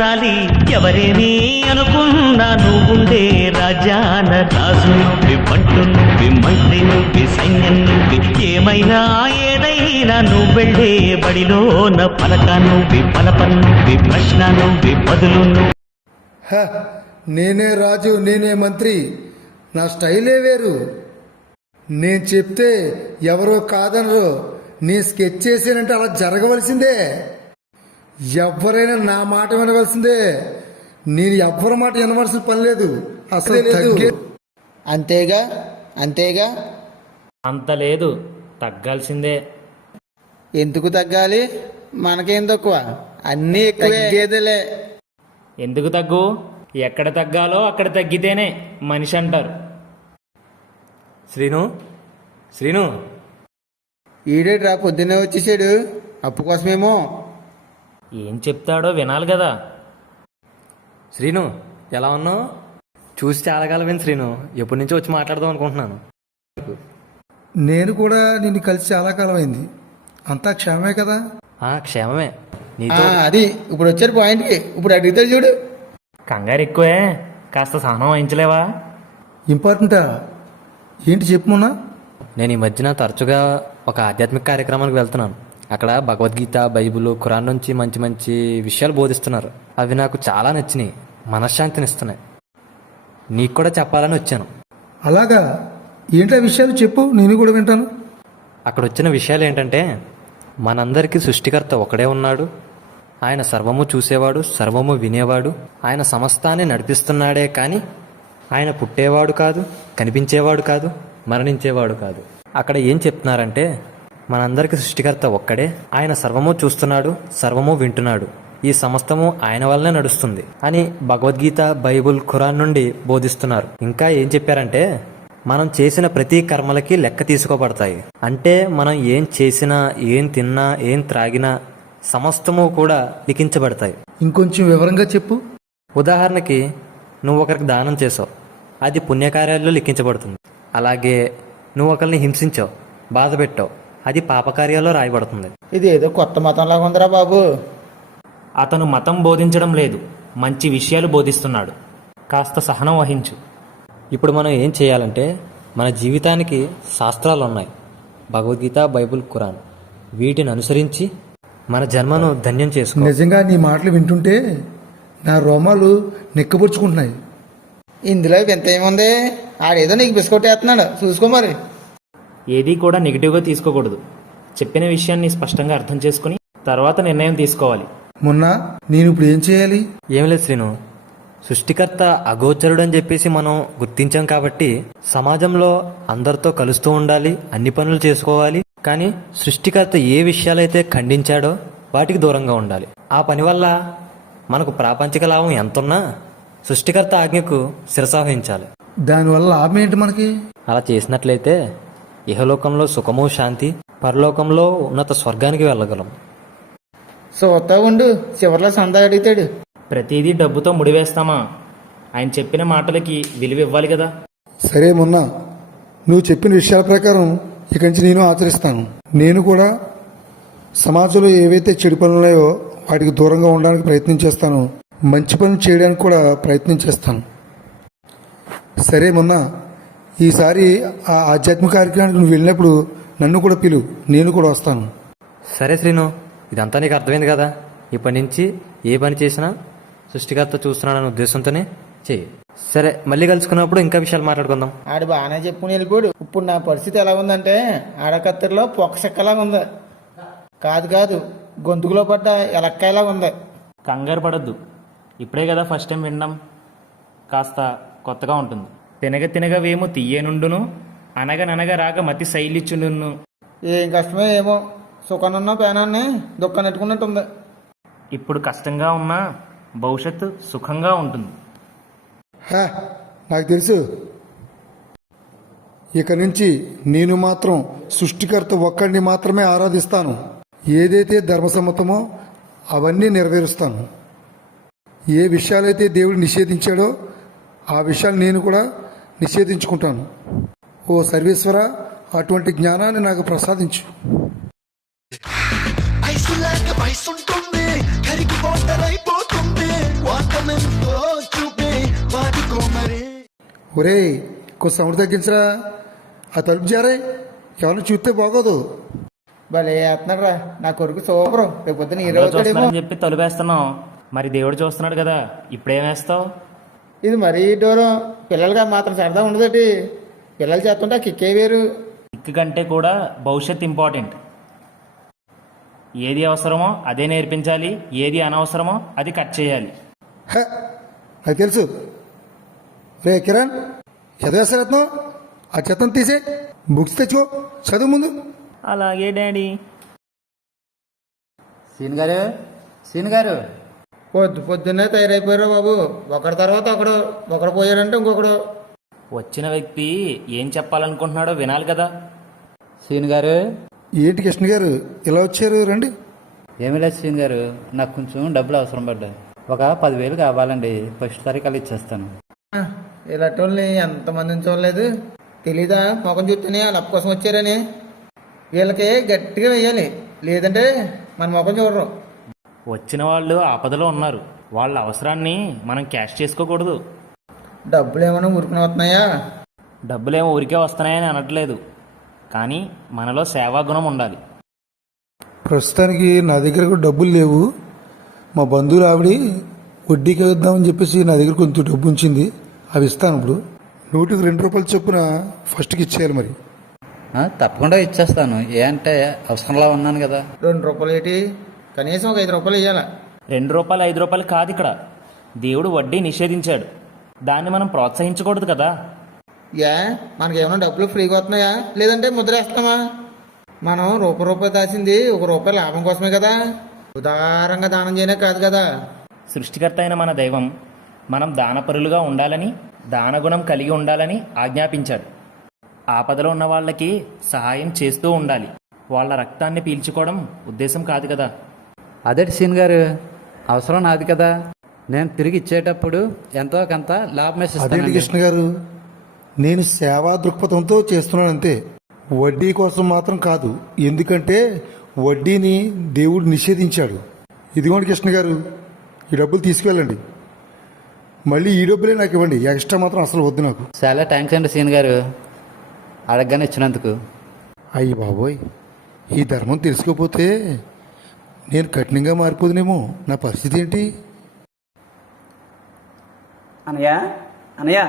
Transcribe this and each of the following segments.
పాలించాలి. ఎవరేమీ అనుకున్నా నువ్వుండే రాజాన రాజు నువ్వి, పంటు నువ్వి, మంత్రి నువ్వి, సైన్యం నువ్వి, ఏమైనా ఏదైనా నువ్వెళ్ళే బడిలోన పలక నువ్వి, పలప నువ్వి, ప్రశ్న నువ్వి, బదులు నువ్వు. నేనే రాజు, నేనే మంత్రి, నా స్టైలే వేరు. నేను చెప్తే ఎవరో కాదనరు. నేను స్కెచ్ చేసానంటే అలా జరగవలసిందే. ఎవరైనా నా మాట వినవలసిందే. నేను ఎవ్వరి మాట వినవలసిన పని లేదు. అసలు అంతేగా అంతేగా. అంత లేదు, తగ్గాల్సిందే. ఎందుకు తగ్గాలి? మనకేం తక్కువ, అన్నీ తగ్గేదేలే. ఎందుకు తగ్గు? ఎక్కడ తగ్గాలో అక్కడ తగ్గితేనే మనిషి అంటారు. శ్రీను ఈడేట్రా పొద్దున్నే వచ్చేసాడు? అప్పు కోసమేమో. ఏం చెప్తాడో వినాలి కదా. శ్రీను ఎలా ఉన్నావు? చూసి చాలా కాలమైంది శ్రీను. ఎప్పటి నుంచో వచ్చి మాట్లాడదాం అనుకుంటున్నాను. నేను కూడా నిన్ను కలిసి చాలా కాలం అయింది. అంతా క్షేమే కదా? క్షేమమే. నీతో అది ఇప్పుడు వచ్చారు పాయింట్కి. ఇప్పుడు అడుగుతాడు చూడు. కంగారు ఎక్కువే, కాస్త సహనం వహించలేవా? ఇంపార్టెంటా? ఏంటి చెప్పుమన్నా? నేను ఈ మధ్యన తరచుగా ఒక ఆధ్యాత్మిక కార్యక్రమానికి వెళ్తున్నాను. అక్కడ భగవద్గీత, బైబిల్, ఖురాన్ నుంచి మంచి మంచి విషయాలు బోధిస్తున్నారు. అవి నాకు చాలా నచ్చినాయి, మనశ్శాంతినిస్తున్నాయి. నీకు కూడా చెప్పాలని వచ్చాను. అలాగా? ఏంటా విషయాలు చెప్పు, నేను కూడా వింటాను. అక్కడ వచ్చిన విషయాలు ఏంటంటే, మనందరికీ సృష్టికర్త ఒకడే ఉన్నాడు. ఆయన సర్వము చూసేవాడు, సర్వము వినేవాడు. ఆయన సమస్తాన్ని నడిపిస్తున్నాడే కానీ ఆయన పుట్టేవాడు కాదు, కనిపించేవాడు కాదు, మరణించేవాడు కాదు. అక్కడ ఏం చెప్తున్నారంటే, మనందరికీ సృష్టికర్త ఒక్కడే, ఆయన సర్వము చూస్తున్నాడు, సర్వము వింటున్నాడు, ఈ సమస్తము ఆయన వల్లనే నడుస్తుంది అని భగవద్గీత, బైబుల్, ఖురాన్ నుండి బోధిస్తున్నారు. ఇంకా ఏం చెప్పారంటే, మనం చేసిన ప్రతి కర్మలకి లెక్క తీసుకోబడతాయి. అంటే మనం ఏం చేసినా, ఏం తిన్నా, ఏం త్రాగినా సమస్తము కూడా లిఖించబడతాయి. ఇంకొంచెం వివరంగా చెప్పు. ఉదాహరణకి, నువ్వు ఒకరికి దానం చేసావు, అది పుణ్యకార్యాల్లో లిఖించబడుతుంది. అలాగే నువ్వు ఒకరిని హింసించావు, బాధ పెట్టావు, అది పాపకార్యాల్లో రాయబడుతుంది. ఇది ఏదో కొత్త మతంలాగా ఉందిరా బాబు. అతను మతం బోధించడం లేదు, మంచి విషయాలు బోధిస్తున్నాడు. కాస్త సహనం వహించు. ఇప్పుడు మనం ఏం చేయాలంటే, మన జీవితానికి శాస్త్రాలు ఉన్నాయి, భగవద్గీత, బైబుల్, ఖురాన్. వీటిని అనుసరించి మన జన్మను ధన్యం చేసుకో. నిజంగా నీ మాటలు వింటుంటే నా రోమాలు నిక్కబుచ్చుకుంటున్నాయి. ఇందులో వింత ఏముంది? ఆడేదో నీకు బిస్కెట్ వేస్తున్నాడు, చూసుకో మరి. ఏది కూడా నెగిటివ్గా తీసుకోకూడదు. చెప్పిన విషయాన్ని స్పష్టంగా అర్థం చేసుకుని తర్వాత నిర్ణయం తీసుకోవాలి. మొన్న నేను ఇప్పుడు ఏం చేయాలి? ఏం లేదు శ్రీను, సృష్టికర్త అగోచరుడు అని చెప్పేసి మనం గుర్తించాం కాబట్టి సమాజంలో అందరితో కలుస్తూ ఉండాలి, అన్ని పనులు చేసుకోవాలి. కానీ సృష్టికర్త ఏ విషయాలైతే ఖండించాడో వాటికి దూరంగా ఉండాలి. ఆ పని వల్ల మనకు ప్రాపంచిక లాభం ఎంతున్నా సృష్టికర్త ఆజ్ఞకు శిరసావహించాలి. దానివల్ల లాభం ఏంటి మనకి? అలా చేసినట్లయితే ఇహలోకంలో సుఖము, శాంతి, పరలోకంలో ఉన్నత స్వర్గానికి వెళ్ళగలం. చూస్తా ఉండు, చివర్లో సందా అడుగుతాడు. ప్రతిదీ డబ్బుతో ముడివేస్తామా? ఆయన చెప్పిన మాటలకి విలువ ఇవ్వాలి కదా. సరే, మొన్న నువ్వు చెప్పిన విషయాల ప్రకారం ఇక నుంచి నేను ఆచరిస్తాను. నేను కూడా సమాజంలో ఏవైతే చెడు పనులు ఉన్నాయో వాటికి దూరంగా ఉండడానికి ప్రయత్నం చేస్తాను. మంచి పనులు చేయడానికి కూడా ప్రయత్నం చేస్తాను. సరే, మొన్న ఈసారి ఆ ఆధ్యాత్మిక కార్యక్రమానికి నువ్వు వెళ్ళినప్పుడు నన్ను కూడా పిలువు, నేను కూడా వస్తాను. సరే శ్రీను, ఇదంతా నీకు అర్థమైంది కదా. ఇప్పటి నుంచి ఏ పని చేసినా సృష్టికర్త చూస్తున్నాడనే ఉద్దేశంతోనే చెయ్యి. సరే, మళ్ళీ కలుసుకున్నప్పుడు ఇంకా విషయాలు మాట్లాడుకుందాం. ఆడు బాగానే చెప్పుకుని వెళ్ళిపోడు. ఇప్పుడు నా పరిస్థితి ఎలా ఉందంటే, ఆడకత్తెరలో పొక్క చెక్కలాగా ఉంది. కాదు, గొంతుకులో పడ్డ ఎలక్కాయలాగా ఉంది. కంగారు పడద్దు, ఇప్పుడే కదా ఫస్ట్ టైం వినడం, కాస్త కొత్తగా ఉంటుంది. తినగ తినగ వేము తీయేనుండును, అనగననగ రాగ మతి శైలిచుండును. ఏం కష్టమే ఏమో, సుఖానున్న పేనాన్ని దుఃఖం నెట్టుకున్నట్టుంది. ఇప్పుడు కష్టంగా ఉన్నా భవిష్యత్తు సుఖంగా ఉంటుంది. నాకు తెలుసు. ఇక నుంచి నేను మాత్రం సృష్టికర్త ఒక్కడిని మాత్రమే ఆరాధిస్తాను. ఏదైతే ధర్మసమ్మతమో అవన్నీ నెరవేరుస్తాను. ఏ విషయాలైతే దేవుడు నిషేధించాడో ఆ విషయాలు నేను కూడా నిషేధించుకుంటాను. ఓ సర్వేశ్వర, అటువంటి జ్ఞానాన్ని నాకు ప్రసాదించు. ఐసులాగా వయసుంటుంది, కరిగిపోతలైపోతుంది. ఒరేయ్ కొంచెం సౌండ్ తగ్గించరా, ఆ తలుపు జారే, ఎవరిని చూస్తే బాగోదు. భలే వేస్తున్నాడు రా నా కొడుకు, సూపరు. రేపు పొద్దున హీరో అందరూ అవుతాడేమో. చూస్తున్నారని చెప్పి తలుపేస్తున్నావు, మరి దేవుడు చూస్తున్నాడు కదా, ఇప్పుడేం వేస్తావు? ఇది మరీ దూరం. పిల్లలుగా మాత్రం సరదా ఉండదటి. పిల్లలు చేస్తుంటే ఆ కిక్కే వేరు. కిక్ కంటే కూడా భవిష్యత్ ఇంపార్టెంట్. ఏది అవసరమో అదే నేర్పించాలి, ఏది అనవసరమో అది కట్ చేయాలి. హ, నాకు తెలుసు. రే కిరణ్, చదివేస్తారత్నం, ఆ చెత్తను తీసే, బుక్స్ తెచ్చుకో, చదువు ముందు. అలాగే డాడీ. సీన్ గారు పొద్దున్నే తయారైపోయారు బాబు. ఒకరి తర్వాత ఒకడు పోయాడంటే ఇంకొకడు. వచ్చిన వ్యక్తి ఏం చెప్పాలనుకుంటున్నాడో వినాలి కదా. సీన్ గారు ఏంటి కృష్ణ గారు ఇలా వచ్చారు? రండి. ఏమి లేదు సీన్ గారు, నాకు కొంచెం డబ్బులు అవసరం పడ్డాయి. ఒక 10,000 కావాలండి, ఫస్ట్ తారీఖు ఇచ్చేస్తాను. ఇలాంటి వాళ్ళని ఎంతమందిని చూడలేదు. తెలీదా ముఖం చూస్తేనే వాళ్ళ అప్పు కోసం వచ్చారని? వీళ్ళకి గట్టిగా వేయాలి, లేదంటే మన ముఖం చూడరు. వచ్చిన వాళ్ళు ఆపదలో ఉన్నారు, వాళ్ళ అవసరాన్ని మనం క్యాష్ చేసుకోకూడదు. డబ్బులు ఏమైనా ఉరుకుని వస్తున్నాయా? డబ్బులేమో ఊరికే వస్తున్నాయని అనట్లేదు, కానీ మనలో సేవాగుణం ఉండాలి. ప్రస్తుతానికి నా దగ్గర కూడా డబ్బులు లేవు. మా బంధువులు ఆవిడ వడ్డీకి వేద్దామని చెప్పేసి నా దగ్గర కొంచెం డబ్బు ఉంచింది, అవి ఇస్తాను. ఇప్పుడు 100కి 2 రూపాయలు చొప్పున ఫస్ట్కి ఇచ్చేయాలి. మరి తప్పకుండా ఇచ్చేస్తాను. ఏ అంటే అవసరంలా ఉన్నాను కదా. 2 రూపాయలు ఏంటి, కనీసం ఒక 5 రూపాయలు ఇవ్వాలా? 2 రూపాయలు 5 రూపాయలు కాదు, ఇక్కడ దేవుడు వడ్డీ నిషేధించాడు, దాన్ని మనం ప్రోత్సహించకూడదు కదా. మనకేమైనా డబ్బులు ఫ్రీగా వస్తున్నాయా, లేదంటే ముద్ర వేస్తామా? మనం రూపాయి దాచింది ₹1 లాభం కోసమే కదా. ఉదారంగా దానం చేయనే కాదు కదా. సృష్టికర్త అయిన మన దైవం మనం దానపరులుగా ఉండాలని, దానగుణం కలిగి ఉండాలని ఆజ్ఞాపించాడు. ఆపదలో ఉన్న వాళ్ళకి సహాయం చేస్తూ ఉండాలి. వాళ్ళ రక్తాన్ని పీల్చుకోవడం ఉద్దేశం కాదు కదా. అదేంటి సీన్ గారు, అవసరం నాది కదా, నేను తిరిగి ఇచ్చేటప్పుడు ఎంతో కొంత లాభం అదేంటి ఇస్తాను. కృష్ణ గారు, నేను సేవా దృక్పథంతో చేస్తున్నాను అంతే, వడ్డీ కోసం మాత్రం కాదు. ఎందుకంటే వడ్డీని దేవుడు నిషేధించాడు. ఇదిగోండి కృష్ణ గారు, ఈ డబ్బులు తీసుకెళ్ళండి. మళ్ళీ ఈ డబ్బులే నాకు ఇవ్వండి, ఎక్స్ట్రా మాత్రం అసలు వద్దు నాకు. చాలా థ్యాంక్స్ అండి సీన్ గారు, అడగగానే ఇచ్చినందుకు. అయ్యి బాబోయ్, ఈ ధర్మం తెలుసుకోకపోతే నేను కఠినంగా మారిపోదునేమో. నా పరిస్థితి ఏంటి? అనయ్య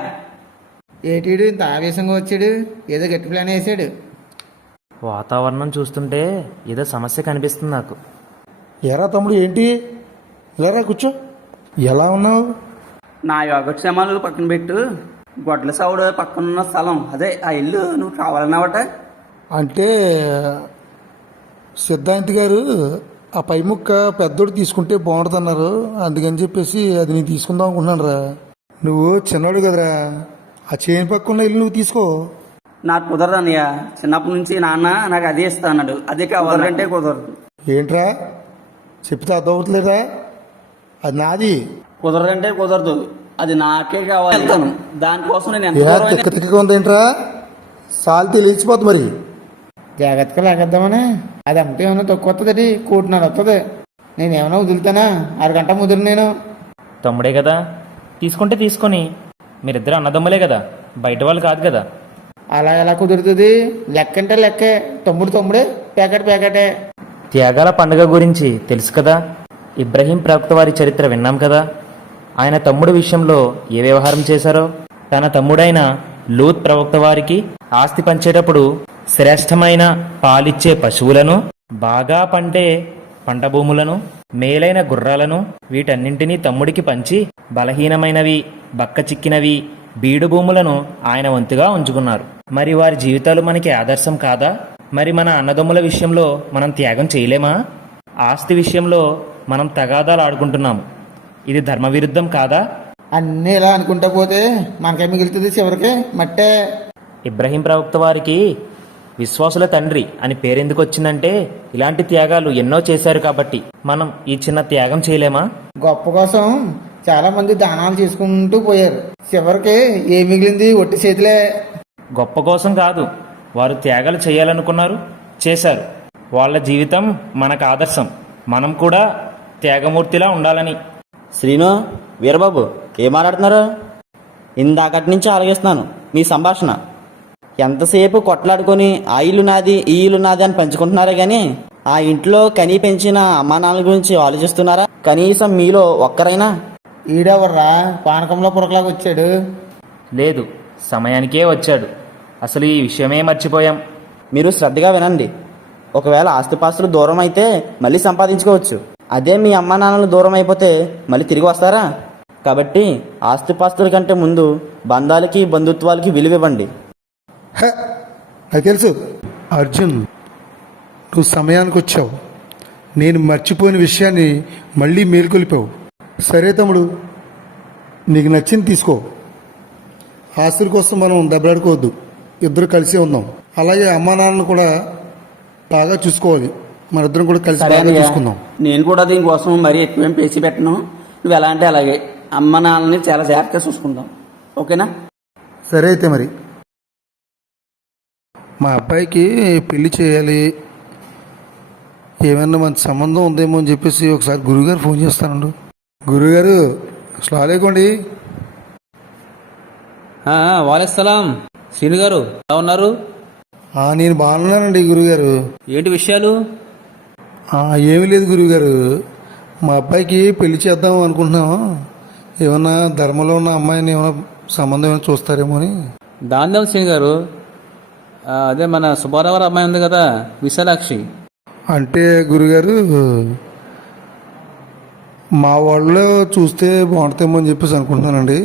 ఏటీడు ఇంత ఆవేశంగా వచ్చాడు? ఏదో గట్టి ప్లాన్ వేసాడు. వాతావరణం చూస్తుంటే ఏదో సమస్య కనిపిస్తుంది నాకు. ఎరా తమ్ముడు, ఏంటి ఇలా కూర్చో, ఎలా ఉన్నావు? నా యోగక్షేమాలు పక్కన పెట్టు. గొడ్ల సౌడు పక్కనున్న స్థలం, అదే ఆ ఇల్లు నువ్వు కావాలన్నావట. అంటే సిద్ధాంతి గారు ఆ పై ముక్క పెద్దోడు తీసుకుంటే బాగుంటుంది అన్నారు, అందుకని చెప్పేసి అది నేను తీసుకుందాం అనుకుంటున్నాను రా. నువ్వు చిన్నోడు కదరా, ఆ చేను పక్క ఉన్న ఇల్లు నువ్వు తీసుకో. నాకు కుదరదు అన్నయ్య, చిన్నప్పటి నుంచి నాన్న నాకు అదే ఇస్తా అన్నాడు, అదే కావాలంటే కుదరదు. ఏంట్రా చెప్తే అర్థమవుతలేదా? అది నాది. కుదరదంటే కుదరదు, అది నాకే కావాలి. దానికోసం నేను ఎంత ఏ దూరం అయినా- తిక్క తిక్కగా ఉందేంట్రా? సాల్ తెలిసిపోద్ది మరి. జాగ్రత్తగా లాగేద్దామని. అది అంటే ఏమైనా తక్కువ వస్తుంది, 1.5 వస్తుంది. నేనేమైనా వదులుతానా? 6 గంట ముదురు నేను. తమ్ముడే కదా, తీసుకుంటే తీసుకొని, మీరిద్దరు అన్నదమ్ములే కదా, బయట వాళ్ళు కాదు కదా. అలా ఎలా కుదురుతుంది? లెక్క అంటే లెక్కే. తమ్ముడే, ప్యాకెటే. త్యాగాల పండుగ గురించి తెలుసు కదా. ఇబ్రహీం ప్రవక్త వారి చరిత్ర విన్నాం కదా. ఆయన తమ్ముడు విషయంలో ఏ వ్యవహారం చేశారో. తన తమ్ముడైన లూత్ ప్రవక్త వారికి ఆస్తి పంచేటప్పుడు శ్రేష్టమైన పాలిచ్చే పశువులను, బాగా పండే పంట భూములను, మేలైన గుర్రాలను, వీటన్నింటినీ తమ్ముడికి పంచి బలహీనమైనవి, బక్క చిక్కినవి బీడు భూములను ఆయన వంతుగా ఉంచుకున్నారు. మరి వారి జీవితాలు మనకి ఆదర్శం కాదా? మరి మన అన్నదమ్ముల విషయంలో మనం త్యాగం చేయలేమా? ఆస్తి విషయంలో మనం తగాదాలు ఆడుకుంటున్నాము, ఇది ధర్మవిరుద్ధం కాదా? అన్నీ ఇలా అనుకుంటా పోతే మనకే మిగులుతుంది చివరికి మట్టే. ఇబ్రహీం ప్రవక్త వారికి విశ్వాసుల తండ్రి అని పేరెందుకు వచ్చిందంటే ఇలాంటి త్యాగాలు ఎన్నో చేశారు కాబట్టి. మనం ఈ చిన్న త్యాగం చేయలేమా? గొప్ప కోసం చాలా మంది దానాలు చేసుకుంటూ పోయారు, చివరికి ఏ మిగిలింది? ఒట్టి చేతులే. గొప్ప కోసం కాదు, వారు త్యాగాలు చేయాలనుకున్నారు, చేశారు. వాళ్ళ జీవితం మనకు ఆదర్శం. మనం కూడా త్యాగమూర్తిలా ఉండాలని. శ్రీను, వీరబాబు ఏం మాట్లాడుతున్నారు? ఇందాకటి నుంచి ఆలోచిస్తున్నాను మీ సంభాషణ. ఎంతసేపు కొట్లాడుకొని ఆ ఇల్లు నాది ఈ ఇల్లు నాది అని పంచుకుంటున్నారే కానీ ఆ ఇంట్లో కనీ పెంచిన అమ్మా నాన్నల గురించి ఆలోచిస్తున్నారా? కనీసం మీలో ఒక్కరైనా? ఈడెవర్రా పానకంలో పురకలాగా వచ్చాడు? లేదు, సమయానికే వచ్చాడు. అసలు ఈ విషయమే మర్చిపోయాం. మీరు శ్రద్ధగా వినండి. ఒకవేళ ఆస్తిపాస్తులు దూరం అయితే మళ్ళీ సంపాదించుకోవచ్చు. అదే మీ అమ్మా నాన్నలు దూరం అయిపోతే మళ్ళీ తిరిగి వస్తారా? కాబట్టి ఆస్తిపాస్తుల కంటే ముందు బంధాలకి బంధుత్వాలకి విలువ ఇవ్వండి. హ, నాకు తెలుసు అర్జున్, నువ్వు సమయానికి వచ్చావు. నేను మర్చిపోయిన విషయాన్ని మళ్ళీ మేల్కొలిపావు. సరే తమ్ముడు, నీకు నచ్చింది తీసుకో. ఆస్తుల కోసం మనం దెబ్బలాడుకోవద్దు, ఇద్దరు కలిసే ఉందాం. అలాగే అమ్మా నాన్నను కూడా బాగా చూసుకోవాలి. మన ఇద్దరం కూడా కలిసి సరే బాగా అన్నయ్య, చూసుకుందాం. నేను కూడా దీనికోసం మరీ ఎక్కువేం పేచి పెట్టను. నువ్వు ఎలా అంటే అలాగే అమ్మ నాన్నని చాలా జాగ్రత్తగా చూసుకుందాం. ఓకేనా? సరే అయితే మరి మా అబ్బాయికి పెళ్లి చేయాలి, ఏమన్నా మంచి సంబంధం ఉందేమో అని చెప్పేసి ఒకసారి గురుగారు ఫోన్ చేస్తానండు. గురుగారు అసలు లేకోండి. వాలేస్సలాం. శ్రీను గారు ఎలా ఉన్నారు? నేను బాగున్నానండి గురుగారు. ఏంటి విషయాలు? ఏమీ లేదు గురుగారు, మా అబ్బాయికి పెళ్లి చేద్దాం అనుకుంటున్నాం. ఏమన్నా ధర్మంలో ఉన్న అమ్మాయిని ఏమైనా సంబంధం ఏమైనా చూస్తారేమో అని. దాందేం శ్రీను గారు, అదే మన సుబ్బారావు గారు అమ్మాయి ఉంది కదా, విశాలాక్షి. అంటే గురుగారు మా వాళ్ళు చూస్తే బాగుంటుందేమో అని చెప్పేసి అనుకుంటున్నానండి.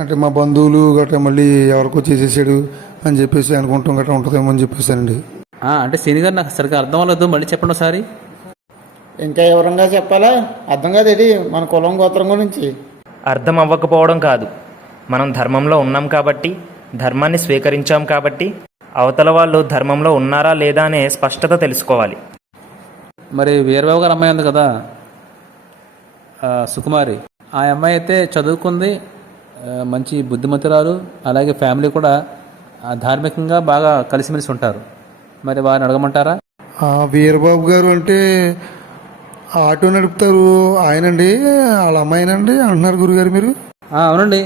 అంటే మా బంధువులు గట్రా మళ్ళీ ఎవరికో చేసేసాడు అని చెప్పేసి అనుకుంటాం గట్రా ఉంటుందేమో అని చెప్పేసానండి. అంటే శ్రీను గారు నాకు సరిగ్గా అర్థం అవ్వలేదు, మళ్ళీ చెప్పండి ఒకసారి. ఇంకా వివరంగా చెప్పాలా? అర్థం కాదు ఇది మన కులం గోత్రం గురించి. అర్థం అవ్వకపోవడం కాదు, మనం ధర్మంలో ఉన్నాం కాబట్టి, ధర్మాన్ని స్వీకరించాం కాబట్టి అవతల వాళ్ళు ధర్మంలో ఉన్నారా లేదా అనే స్పష్టత తెలుసుకోవాలి. మరి వీరబాబు గారు అమ్మాయి ఉంది కదా, సుకుమారి, ఆ అమ్మాయి అయితే చదువుకుంది, మంచి బుద్ధిమంతురాలు, అలాగే ఫ్యామిలీ కూడా ధార్మికంగా బాగా కలిసిమెలిసి ఉంటారు. మరి వారిని అడగమంటారా? వీరబాబు గారు అంటే ఆటో నడుపుతారు ఆయనండి, వాళ్ళ అమ్మాయినండి అంటున్నారు గురుగారు మీరు? అవునండి,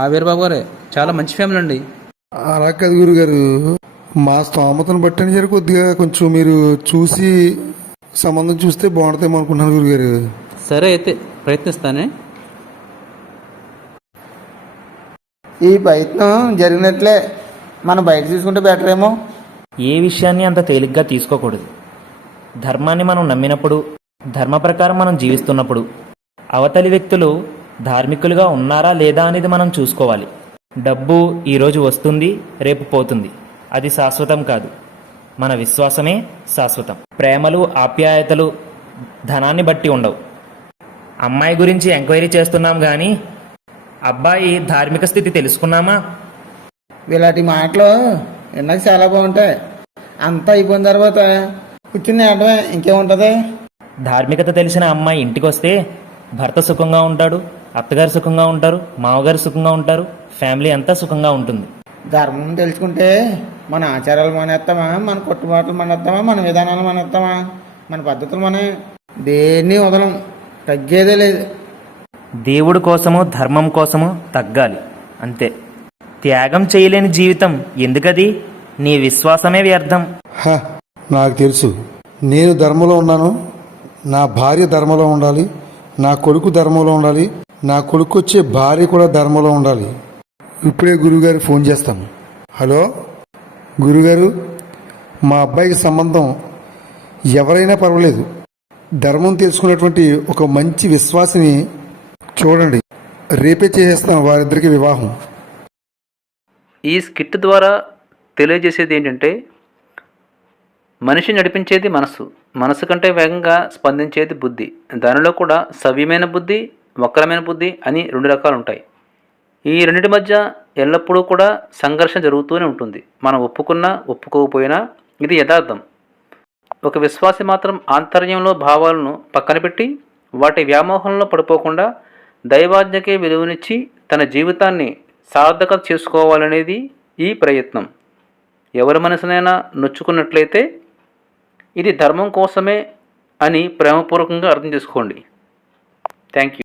ఆ వీరబాబు గారే, చాలా మంచి ఫ్యామిలీ అండి. అలా కాదు గురుగారు, మా స్తోమతను బట్టని జర కొద్దిగా కొంచెం మీరు చూసి సంబంధం చూస్తే బాగుంటుందేమో అనుకుంటున్నాను గురుగారు. సరే అయితే ప్రయత్నిస్తానే. ఈ ప్రయత్నం జరిగినట్లే మనం బయట తీసుకుంటే బెటర్ ఏమో. ఏ విషయాన్ని అంత తేలిగ్గా తీసుకోకూడదు. ధర్మాన్ని మనం నమ్మినప్పుడు, ధర్మ ప్రకారం మనం జీవిస్తున్నప్పుడు అవతలి వ్యక్తులు ధార్మికులుగా ఉన్నారా లేదా అనేది మనం చూసుకోవాలి. డబ్బు ఈరోజు వస్తుంది, రేపు పోతుంది, అది శాశ్వతం కాదు. మన విశ్వాసమే శాశ్వతం. ప్రేమలు ఆప్యాయతలు ధనాన్ని బట్టి ఉండవు. అమ్మాయి గురించి ఎంక్వైరీ చేస్తున్నాం కానీ అబ్బాయి ధార్మిక స్థితి తెలుసుకున్నామా? ఇలాంటి మాటలు విన్నాక చాలా బాగుంటాయి. అంతా అయిపోయిన తర్వాత కూర్చుని ఆడమే ఇంకేముంటుంది. ధార్మికత తెలిసిన అమ్మాయి ఇంటికి వస్తే భర్త సుఖంగా ఉంటాడు, అత్తగారు సుఖంగా ఉంటారు, మామగారు సుఖంగా ఉంటారు, ఫ్యామిలీ అంతా సుఖంగా ఉంటుంది. ధర్మం తెలుసుకుంటే మన ఆచారాలు మానేస్తామా, మన కట్టుబాట్లు మానేస్తామా, మన విధానాలు మానేస్తామా, మన పద్ధతులు మన దేన్ని వదలం, తగ్గేదే లేదు. దేవుడి కోసము ధర్మం కోసము తగ్గాలి అంతే. త్యాగం చేయలేని జీవితం ఎందుకది? నీ విశ్వాసమే వ్యర్థం. నాకు తెలుసు, నేను ధర్మంలో ఉన్నాను, నా భార్య ధర్మంలో ఉండాలి, నా కొడుకు ధర్మంలో ఉండాలి, నా కొడుకు వచ్చే భార్య కూడా ధర్మంలో ఉండాలి. ఇప్పుడే గురుగారు ఫోన్ చేస్తాను. హలో గురుగారు, మా అబ్బాయికి సంబంధం ఎవరైనా పర్వాలేదు, ధర్మం తెలుసుకున్నటువంటి ఒక మంచి విశ్వాసిని చూడండి, రేపే చేసేస్తాను వారిద్దరికి వివాహం. ఈ స్కిట్ ద్వారా తెలియజేసేది ఏంటంటే, మనిషి నడిపించేది మనసు, మనసు కంటే వేగంగా స్పందించేది బుద్ధి. దానిలో కూడా సవ్యమైన బుద్ధి, వక్రమైన బుద్ధి అని రెండు రకాలు ఉంటాయి. ఈ రెండింటి మధ్య ఎల్లప్పుడూ కూడా సంఘర్షణ జరుగుతూనే ఉంటుంది. మనం ఒప్పుకున్నా ఒప్పుకోకపోయినా ఇది యథార్థం. ఒక విశ్వాసి మాత్రం ఆంతర్యంలో భావాలను పక్కన పెట్టి వాటి వ్యామోహంలో పడిపోకుండా దైవాజ్ఞకే విలువనిచ్చి తన జీవితాన్ని సార్థకత చేసుకోవాలనేది ఈ ప్రయత్నం. ఎవరి మనసునైనా నొచ్చుకున్నట్లయితే ఇది ధర్మం కోసమే అని ప్రేమపూర్వకంగా అర్థం చేసుకోండి. Thank you.